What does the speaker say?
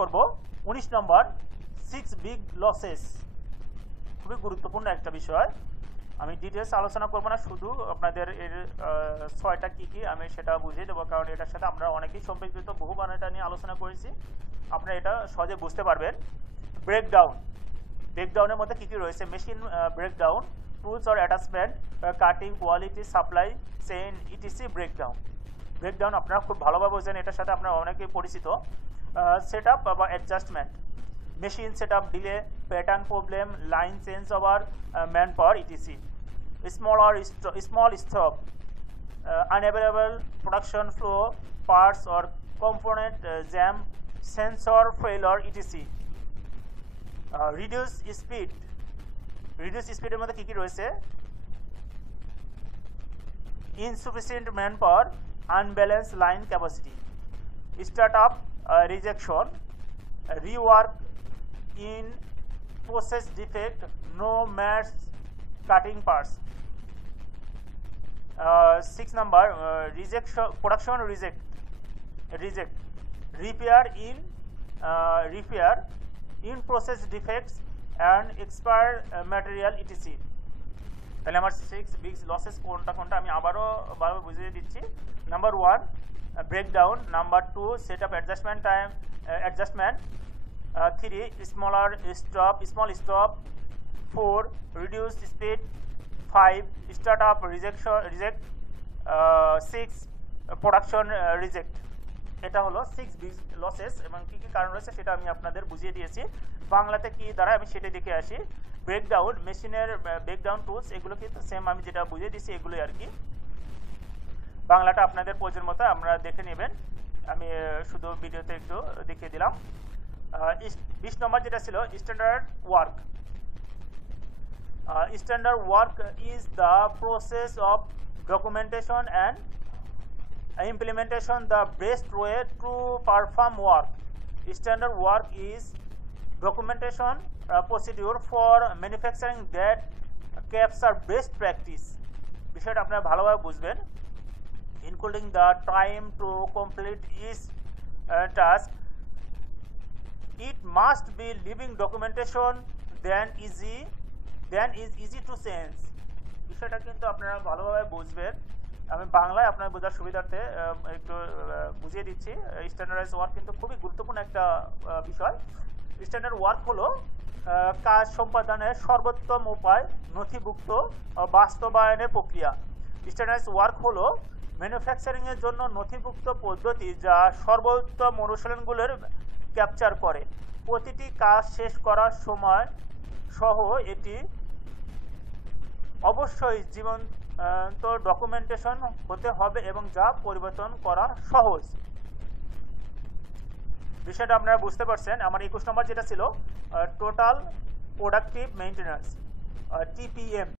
করব 19 নম্বর 6 big losses. খুবই গুরুত্বপূর্ণ একটা বিষয়। আমি ডিটেলস আলোচনা করব না, শুধু আপনাদের এর 6টা কী আমি সেটা বুঝিয়ে দেবো, কারণ এটার সাথে আমরা অনেকেই সম্পর্কিত, বহুবার এটা নিয়ে আলোচনা করেছি, আপনারা এটা সহজে বুঝতে পারবেন। ব্রেকডাউনের মধ্যে কী রয়েছে? Machine breakdown, tools or attachment, cutting, quality, supply chain, etc breakdown আপনারা খুব ভালোভাবে বোঝেন, এটার সাথে আপনারা অনেকেই পরিচিত। সেট আপ বা adjustment, machine set up delay, pattern problem, line change over, man power, etc. Small stop, unavailable production flow, parts or component jam, sensor failure, etc. Reduce speed এর মধ্যে কি রয়েছে? Insufficient manpower, unbalanced line capacity, startup rejection, rework in process defect, no match cutting parts. 6 number production reject, repair in process defects and expired material, etc. তাহলে আমার 6 big losses কোনটা আমি আবারও ভালো বুঝিয়ে দিচ্ছি। Number 1 breakdown, number 2 set up adjustment, 3 small stop, 4 reduce speed, 5 startup reject, 6 production reject. এটা হলো 6 বিগ লসেস এবং কী কী কারণ রয়েছে সেটা আমি আপনাদের বুঝিয়ে দিয়েছি। বাংলাতে কি দাঁড়ায় আমি সেটা দেখে আসি। ব্রেকডাউন, মেশিনের ব্রেকডাউন টুলস, এগুলো কিন্তু সেম আমি যেটা বুঝিয়ে দিয়েছি এগুলোই আর কি। বাংলাটা আপনাদের প্রয়োজন মতো আপনারা দেখে নেবেন, আমি শুধু ভিডিওতে একটু দেখিয়ে দিলাম। 20 নম্বর যেটা ছিল standard work. Standard work is the process of documentation and implementation, the best way to perform work. Standard work is documentation procedure for manufacturing that capture best practice. বিষয়টা আপনারা ভালোভাবে বুঝবেন, including the time to complete each task. It must be living documentation, then is easy to change. বিষয়টা কিন্তু আপনারা ভালোভাবে বুঝবেন, আমি বাংলায় আপনার বোঝার সুবিধার্থে একটু বুঝিয়ে দিচ্ছি। স্ট্যান্ডার্ডাইজ ওয়ার্ক কিন্তু খুবই গুরুত্বপূর্ণ একটা বিষয়। স্ট্যান্ডার্ড ওয়ার্ক হলো কাজ সম্পাদনের সর্বোত্তম উপায়, নথিভুক্ত বাস্তবায়নের প্রক্রিয়া। স্ট্যান্ডার্ডাইজ ওয়ার্ক হলো ম্যানুফ্যাকচারিংয়ের জন্য নথিভুক্ত পদ্ধতি যা সর্বোত্তম অনুশীলনগুলোর ক্যাপচার করে। প্রতিটি কাজ শেষ করার সময় সহ এটি অবশ্যই জীবন্ত ডকুমেন্টেশন হতে হবে এবং যা পরিবর্তন করা সহজ। বিষয়টা আপনারা বুঝতে পারছেন। আমার 21 নম্বর যেটা ছিল টোটাল প্রোডাক্টিভ মেইনটেন্যান্স, টিপিএম।